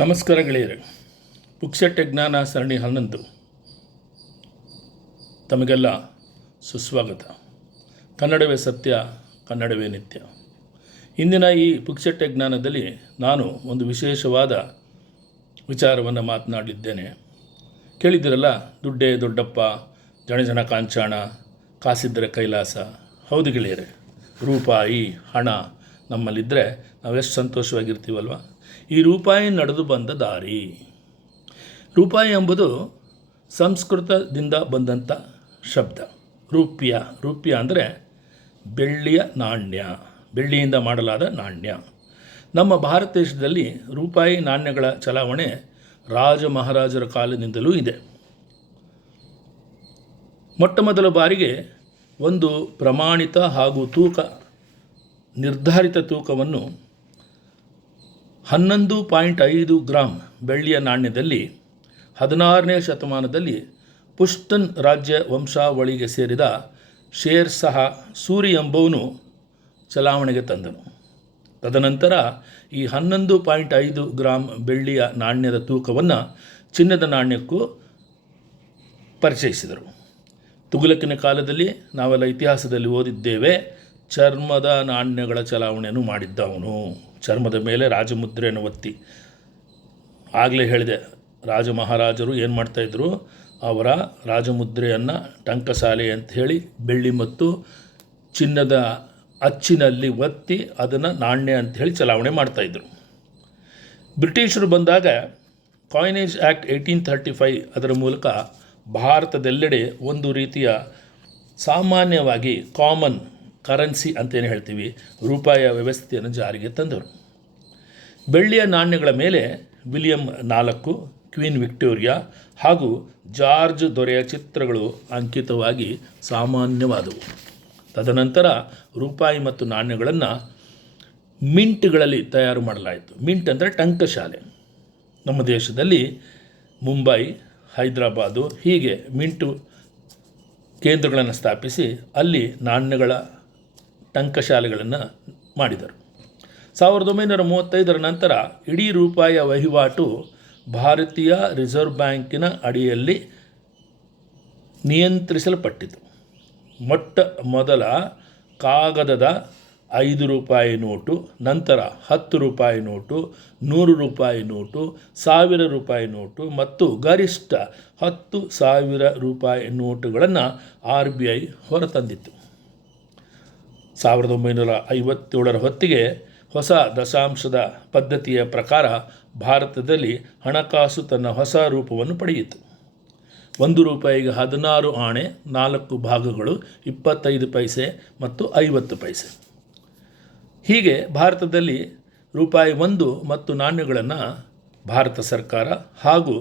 ನಮಸ್ಕಾರ ಗೆಳೆಯರೆ. ಪುಕ್ಸಟ್ಟೆ ಜ್ಞಾನ ಸರಣಿ 11 ತಮಗೆಲ್ಲ ಸುಸ್ವಾಗತ. ಕನ್ನಡವೇ ಸತ್ಯ, ಕನ್ನಡವೇ ನಿತ್ಯ. ಇಂದಿನ ಈ ಪುಕ್ಸಟ್ಟೆ ಜ್ಞಾನದಲ್ಲಿ ನಾನು ಒಂದು ವಿಶೇಷವಾದ ವಿಚಾರವನ್ನು ಮಾತನಾಡಲಿದ್ದೇನೆ. ಕೇಳಿದ್ದೀರಲ್ಲ, ದುಡ್ಡೇ ದೊಡ್ಡಪ್ಪ, ಜನ ಕಾಂಚಾಣ, ಕಾಸಿದ್ದರೆ ಕೈಲಾಸ. ಹೌದು ಗೆಳೆಯರೆ, ರೂಪಾಯಿ ಹಣ ನಮ್ಮಲ್ಲಿದ್ದರೆ ನಾವೆಷ್ಟು ಸಂತೋಷವಾಗಿರ್ತೀವಲ್ವ. ಈ ರೂಪಾಯಿ ನಡೆದು ಬಂದ ದಾರಿ. ರೂಪಾಯಿ ಎಂಬುದು ಸಂಸ್ಕೃತದಿಂದ ಬಂದಂಥ ಶಬ್ದ. ರೂಪ್ಯ ಅಂದರೆ ಬೆಳ್ಳಿಯ ನಾಣ್ಯ, ಬೆಳ್ಳಿಯಿಂದ ಮಾಡಲಾದ ನಾಣ್ಯ. ನಮ್ಮ ಭಾರತ ದೇಶದಲ್ಲಿ ರೂಪಾಯಿ ನಾಣ್ಯಗಳ ಚಲಾವಣೆ ರಾಜ ಮಹಾರಾಜರ ಕಾಲದಿಂದಲೂ ಇದೆ. ಮೊಟ್ಟಮೊದಲ ಬಾರಿಗೆ ಒಂದು ಪ್ರಮಾಣಿತ ಹಾಗೂ ನಿರ್ಧಾರಿತ ತೂಕವನ್ನು 11.5 ಗ್ರಾಂ ಬೆಳ್ಳಿಯ ನಾಣ್ಯದಲ್ಲಿ 16ನೇ ಶತಮಾನದಲ್ಲಿ ಪುಷ್ಟನ್ ರಾಜ್ಯ ವಂಶಾವಳಿಗೆ ಸೇರಿದ ಶೇರ್ ಸಹ ಸೂರಿ ಎಂಬುವನು ಚಲಾವಣೆಗೆ ತಂದನು. ತದನಂತರ ಈ 11.5 ಗ್ರಾಂ ಬೆಳ್ಳಿಯ ನಾಣ್ಯದ ತೂಕವನ್ನು ಚಿನ್ನದ ನಾಣ್ಯಕ್ಕೂ ಪರಿಚಯಿಸಿದರು. ತುಘಲಕಿನ ಕಾಲದಲ್ಲಿ ನಾವೆಲ್ಲ ಇತಿಹಾಸದಲ್ಲಿ ಓದಿದ್ದೇವೆ, ಚರ್ಮದ ನಾಣ್ಯಗಳ ಚಲಾವಣೆಯನ್ನು ಮಾಡಿದ್ದವನು. ಚರ್ಮದ ಮೇಲೆ ರಾಜಮುದ್ರೆಯನ್ನು ಒತ್ತಿ, ಆಗಲೇ ಹೇಳಿದೆ, ರಾಜ ಮಹಾರಾಜರು ಏನು ಮಾಡ್ತಾಯಿದ್ರು, ಅವರ ರಾಜಮುದ್ರೆಯನ್ನು ಟಂಕಸಾಲೆ ಅಂತ ಹೇಳಿ ಬೆಳ್ಳಿ ಮತ್ತು ಚಿನ್ನದ ಅಚ್ಚಿನಲ್ಲಿ ಒತ್ತಿ ಅದನ್ನು ನಾಣ್ಯ ಅಂಥೇಳಿ ಚಲಾವಣೆ ಮಾಡ್ತಾಯಿದ್ರು. ಬ್ರಿಟಿಷರು ಬಂದಾಗ ಕಾಯಿನೇಜ್ ಆ್ಯಕ್ಟ್ 1835 ಅದರ ಮೂಲಕ ಭಾರತದೆಲ್ಲೆಡೆ ಒಂದು ರೀತಿಯ ಸಾಮಾನ್ಯವಾಗಿ ಕಾಮನ್ ಕರೆನ್ಸಿ ಅಂತೇನು ಹೇಳ್ತೀವಿ, ರೂಪಾಯಿಯ ವ್ಯವಸ್ಥೆಯನ್ನು ಜಾರಿಗೆ ತಂದರು. ಬೆಳ್ಳಿಯ ನಾಣ್ಯಗಳ ಮೇಲೆ ವಿಲಿಯಂ 4, ಕ್ವೀನ್ ವಿಕ್ಟೋರಿಯಾ ಹಾಗೂ ಜಾರ್ಜ್ ದೊರೆಯ ಚಿತ್ರಗಳು ಅಂಕಿತವಾಗಿ ಸಾಮಾನ್ಯವಾದವು. ತದನಂತರ ರೂಪಾಯಿ ಮತ್ತು ನಾಣ್ಯಗಳನ್ನು ಮಿಂಟ್ಗಳಲ್ಲಿ ತಯಾರು ಮಾಡಲಾಯಿತು. ಮಿಂಟ್ ಅಂದರೆ ಟಂಕಶಾಲೆ. ನಮ್ಮ ದೇಶದಲ್ಲಿ ಮುಂಬೈ, ಹೈದರಾಬಾದು ಹೀಗೆ ಮಿಂಟು ಕೇಂದ್ರಗಳನ್ನು ಸ್ಥಾಪಿಸಿ ಅಲ್ಲಿ ನಾಣ್ಯಗಳ ಟಂಕಶಾಲೆಗಳನ್ನು ಮಾಡಿದರು. 1935 ನಂತರ ಇಡೀ ರೂಪಾಯಿಯ ವಹಿವಾಟು ಭಾರತೀಯ ರಿಸರ್ವ್ ಬ್ಯಾಂಕಿನ ಅಡಿಯಲ್ಲಿ ನಿಯಂತ್ರಿಸಲ್ಪಟ್ಟಿತು. ಮೊಟ್ಟ ಮೊದಲ ಕಾಗದದ 5 ರೂಪಾಯಿ ನೋಟು, ನಂತರ 10 ರೂಪಾಯಿ ನೋಟು, 100 ರೂಪಾಯಿ ನೋಟು, 1000 ರೂಪಾಯಿ ನೋಟು ಮತ್ತು ಗರಿಷ್ಠ 10,000 ರೂಪಾಯಿ ನೋಟುಗಳನ್ನು RBI ಹೊರತಂದಿತ್ತು. 1957 ಹೊತ್ತಿಗೆ ಹೊಸ ದಶಾಂಶದ ಪದ್ಧತಿಯ ಪ್ರಕಾರ ಭಾರತದಲ್ಲಿ ಹಣಕಾಸು ತನ್ನ ಹೊಸ ರೂಪವನ್ನು ಪಡೆಯಿತು. 1 ರೂಪಾಯಿಗೆ 16 ಆಣೆ, 4 ಭಾಗಗಳು, 25 ಪೈಸೆ ಮತ್ತು 50 ಪೈಸೆ. ಹೀಗೆ ಭಾರತದಲ್ಲಿ ರೂಪಾಯಿ 1 ಮತ್ತು ನಾಣ್ಯಗಳನ್ನು ಭಾರತ ಸರ್ಕಾರ ಹಾಗೂ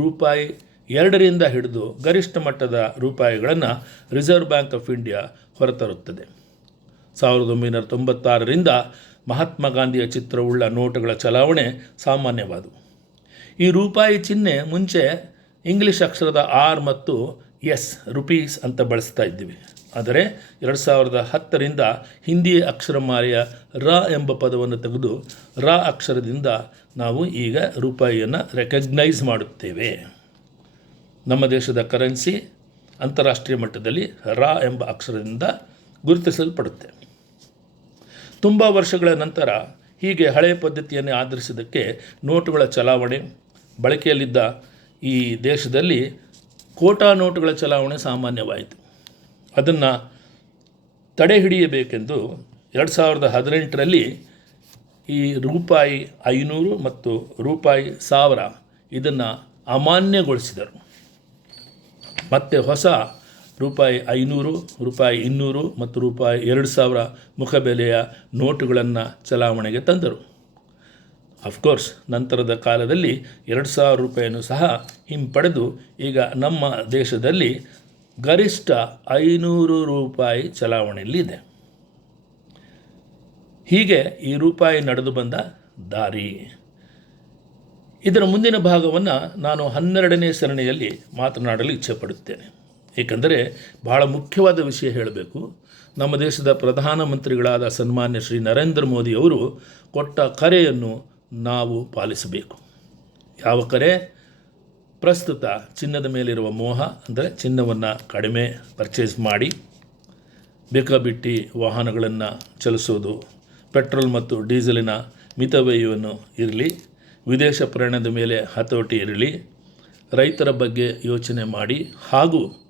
ರೂಪಾಯಿ 2ರಿಂದ ಹಿಡಿದು ಗರಿಷ್ಠ ಮಟ್ಟದ ರೂಪಾಯಿಗಳನ್ನು ರಿಸರ್ವ್ ಬ್ಯಾಂಕ್ ಆಫ್ ಇಂಡಿಯಾ ಹೊರತರುತ್ತದೆ. 1996ರಿಂದ ಮಹಾತ್ಮ ಗಾಂಧಿಯ ಚಿತ್ರವುಳ್ಳ ನೋಟುಗಳ ಚಲಾವಣೆ ಸಾಮಾನ್ಯವಾದವು. ಈ ರೂಪಾಯಿ ಚಿಹ್ನೆ ಮುಂಚೆ ಇಂಗ್ಲಿಷ್ ಅಕ್ಷರದ R ಮತ್ತು S ರುಪೀಸ್ ಅಂತ ಬಳಸ್ತಾ ಇದ್ದೀವಿ. ಆದರೆ 2010ರಿಂದ ಹಿಂದಿ ಅಕ್ಷರಮಾಲೆಯ ರ ಎಂಬ ಪದವನ್ನು ತೆಗೆದು ರ ಅಕ್ಷರದಿಂದ ನಾವು ಈಗ ರೂಪಾಯಿಯನ್ನು ರೆಕಗ್ನೈಸ್ ಮಾಡುತ್ತೇವೆ. ನಮ್ಮ ದೇಶದ ಕರೆನ್ಸಿ ಅಂತಾರಾಷ್ಟ್ರೀಯ ಮಟ್ಟದಲ್ಲಿ ರ ಎಂಬ ಅಕ್ಷರದಿಂದ ಗುರುತಿಸಲ್ಪಡುತ್ತೆ. ತುಂಬ ವರ್ಷಗಳ ನಂತರ ಹೀಗೆ ಹಳೆಯ ಪದ್ಧತಿಯನ್ನೇ ಆಧರಿಸಿದ್ದಕ್ಕೆ ನೋಟುಗಳ ಚಲಾವಣೆ ಬಳಕೆಯಲ್ಲಿದ್ದ ಈ ದೇಶದಲ್ಲಿ ಕೋಟಾ ನೋಟುಗಳ ಚಲಾವಣೆ ಸಾಮಾನ್ಯವಾಯಿತು. ಅದನ್ನು ತಡೆ ಹಿಡಿಯಬೇಕೆಂದು 2018ರಲ್ಲಿ ಈ ರೂಪಾಯಿ 500 ಮತ್ತು ರೂಪಾಯಿ 1000 ಇದನ್ನು ಅಮಾನ್ಯಗೊಳಿಸಿದರು. ಮತ್ತು ಹೊಸ ರೂಪಾಯಿ 500, ರೂಪಾಯಿ 200 ಮತ್ತು ರೂಪಾಯಿ 2000 ಮುಖಬೆಲೆಯ ನೋಟುಗಳನ್ನು ಚಲಾವಣೆಗೆ ತಂದರು. ಅಫ್ಕೋರ್ಸ್ ನಂತರದ ಕಾಲದಲ್ಲಿ 2000 ರೂಪಾಯಿಯನ್ನು ಸಹ ಹಿಂಪಡೆದು ಈಗ ನಮ್ಮ ದೇಶದಲ್ಲಿ ಗರಿಷ್ಠ 500 ರೂಪಾಯಿ ಚಲಾವಣೆಯಲ್ಲಿದೆ. ಹೀಗೆ ಈ ರೂಪಾಯಿ ನಡೆದು ಬಂದ ದಾರಿ. ಇದರ ಮುಂದಿನ ಭಾಗವನ್ನು ನಾನು 12ನೇ ಸರಣಿಯಲ್ಲಿ ಮಾತನಾಡಲು ಇಚ್ಛೆಪಡುತ್ತೇನೆ. ಏಕೆಂದರೆ ಬಹಳ ಮುಖ್ಯವಾದ ವಿಷಯ ಹೇಳಬೇಕು. ನಮ್ಮ ದೇಶದ ಪ್ರಧಾನಮಂತ್ರಿಗಳಾದ ಸನ್ಮಾನ್ಯ ಶ್ರೀ ನರೇಂದ್ರ ಮೋದಿಯವರು ಕೊಟ್ಟ ಕರೆಯನ್ನು ನಾವು ಪಾಲಿಸಬೇಕು. ಯಾವ ಕರೆ? ಪ್ರಸ್ತುತ ಚಿನ್ನದ ಮೇಲಿರುವ ಮೋಹ, ಅಂದರೆ ಚಿನ್ನವನ್ನು ಕಡಿಮೆ ಪರ್ಚೇಸ್ ಮಾಡಿ ಬೇಕಾಬಿಟ್ಟಿ ವಾಹನಗಳನ್ನು ಚಲಿಸೋದು, ಪೆಟ್ರೋಲ್ ಮತ್ತು ಡೀಸೆಲಿನ ಮಿತವ್ಯಯವನ್ನು ಇರಲಿ, ವಿದೇಶ ಪ್ರಯಾಣದ ಮೇಲೆ ಹತೋಟಿ ಇರಲಿ, ರೈತರ ಬಗ್ಗೆ ಯೋಚನೆ ಮಾಡಿ, ಹಾಗೂ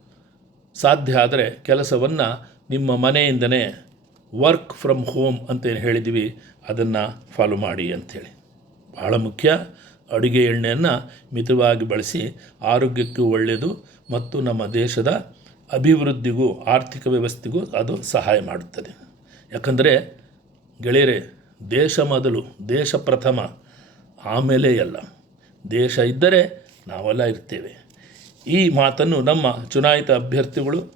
ಸಾಧ್ಯ ಆದರೆ ಕೆಲಸವನ್ನು ನಿಮ್ಮ ಮನೆಯಿಂದನೇ ವರ್ಕ್ ಫ್ರಮ್ ಹೋಮ್ ಅಂತೇನು ಹೇಳಿದ್ವಿ ಅದನ್ನು ಫಾಲೋ ಮಾಡಿ ಅಂಥೇಳಿ. ಭಾಳ ಮುಖ್ಯ. ಅಡುಗೆ ಎಣ್ಣೆಯನ್ನು ಮಿತವಾಗಿ ಬಳಸಿ, ಆರೋಗ್ಯಕ್ಕೂ ಒಳ್ಳೆಯದು ಮತ್ತು ನಮ್ಮ ದೇಶದ ಅಭಿವೃದ್ಧಿಗೂ ಆರ್ಥಿಕ ವ್ಯವಸ್ಥೆಗೂ ಅದು ಸಹಾಯ ಮಾಡುತ್ತದೆ. ಯಾಕಂದರೆ ಗೆಳೆಯರೇ, ದೇಶ ಮೊದಲು, ದೇಶ ಪ್ರಥಮ, ಆಮೇಲೆ ಎಲ್ಲ. ದೇಶ ಇದ್ದರೆ ನಾವೆಲ್ಲ ಇರ್ತೇವೆ. ಈ ಮಾತನ್ನು ನಮ್ಮ ಚುನಾಯಿತ ಅಭ್ಯರ್ಥಿಗಳು,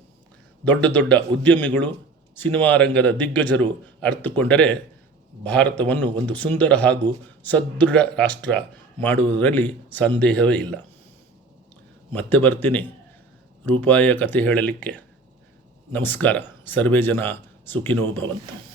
ದೊಡ್ಡ ದೊಡ್ಡ ಉದ್ಯಮಿಗಳು, ಸಿನಿಮಾ ರಂಗದ ದಿಗ್ಗಜರು ಅರ್ಥಕೊಂಡರೆ ಭಾರತವನ್ನು ಒಂದು ಸುಂದರ ಹಾಗೂ ಸದೃಢ ರಾಷ್ಟ್ರ ಮಾಡುವುದರಲ್ಲಿ ಸಂದೇಹವೇ ಇಲ್ಲ. ಮತ್ತೆ ಬರ್ತೀನಿ ರೂಪಾಯಿಯ ಕಥೆ ಹೇಳಲಿಕ್ಕೆ. ನಮಸ್ಕಾರ. ಸರ್ವೇ ಜನ ಸುಖಿನೋ ಭವಂತು.